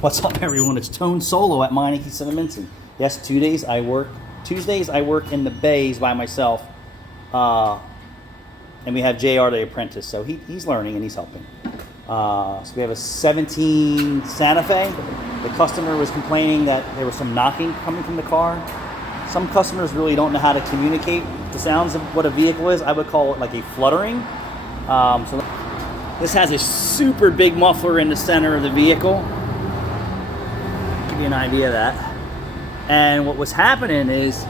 What's up, everyone? It's Tone Solo at Meineke Cinemincy. Yes, Tuesdays I work in the bays by myself, and we have JR the apprentice, so he's learning and he's helping. So we have a 17 Santa Fe. The customer was complaining that there was some knocking coming from the car. Some customers really don't know how to communicate the sounds of what a vehicle is. I would call it like a fluttering. So this has a super big muffler in the center of the vehicle. Give you an idea of that. And what was happening is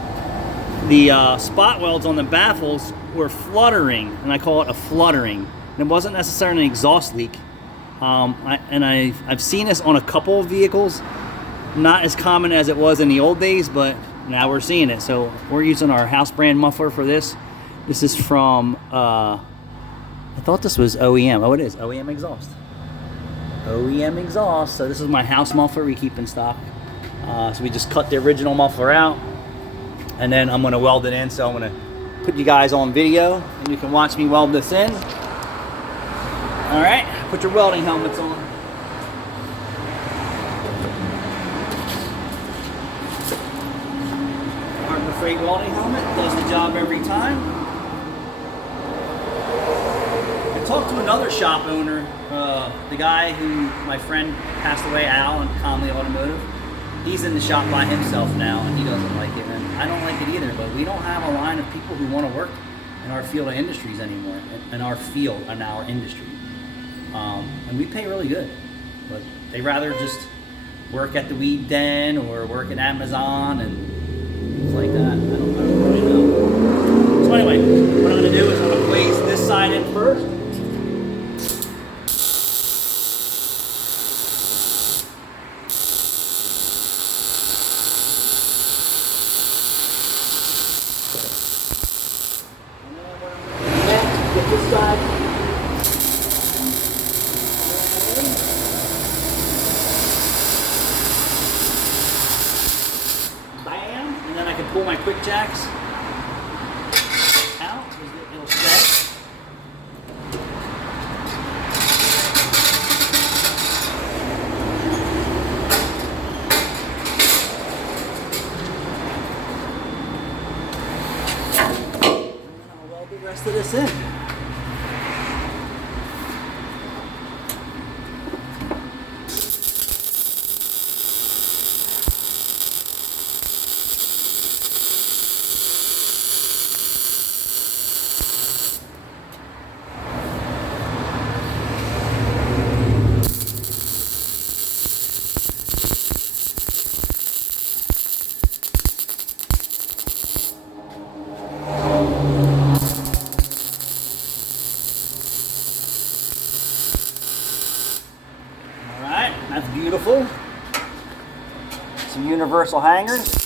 the spot welds on the baffles were fluttering, and I call it a fluttering. And it wasn't necessarily an exhaust leak. I've seen this on a couple of vehicles. Not as common as it was in the old days, but now we're seeing it. So we're using our house brand muffler for this. This is from, I thought this was OEM. Oh, it is OEM exhaust. OEM exhaust. So this is my house muffler we keep in stock. So we just cut the original muffler out, and then I'm going to weld it in. So I'm going to put you guys on video, and you can watch me weld this in. All right, put your welding helmets on. Harbor Freight welding helmet does the job every time. I talked to another shop owner, the guy who my friend passed away, Al, in Conley Automotive. He's in the shop by himself now, and he doesn't like it, and I don't like it either. But we don't have a line of people who want to work in our field of industries anymore, in our field, in our industry. And we pay really good, but they rather just work at the weed den or work at Amazon and things like that. I don't really know. So anyway, what I'm going to do is I'm going to place this side in first. And then what I'm going to do next, get this side. And then I can pull my quick jacks out, it'll stay. And then I'll weld the rest of this in. That's beautiful. Some universal hangers.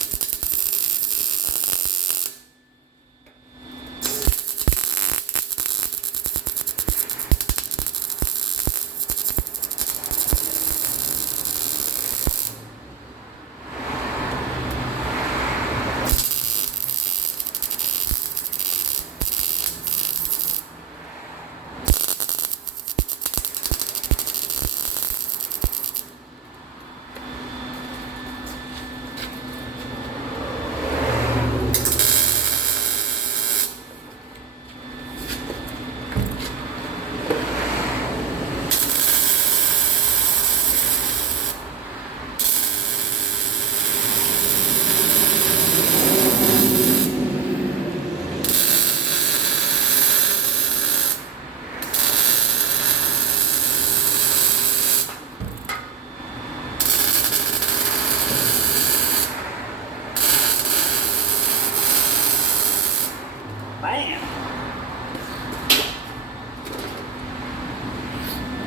Bam!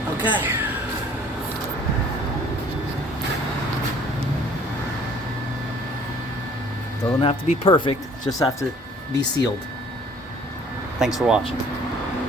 Okay. Doesn't have to be perfect, just have to be sealed. Thanks for watching.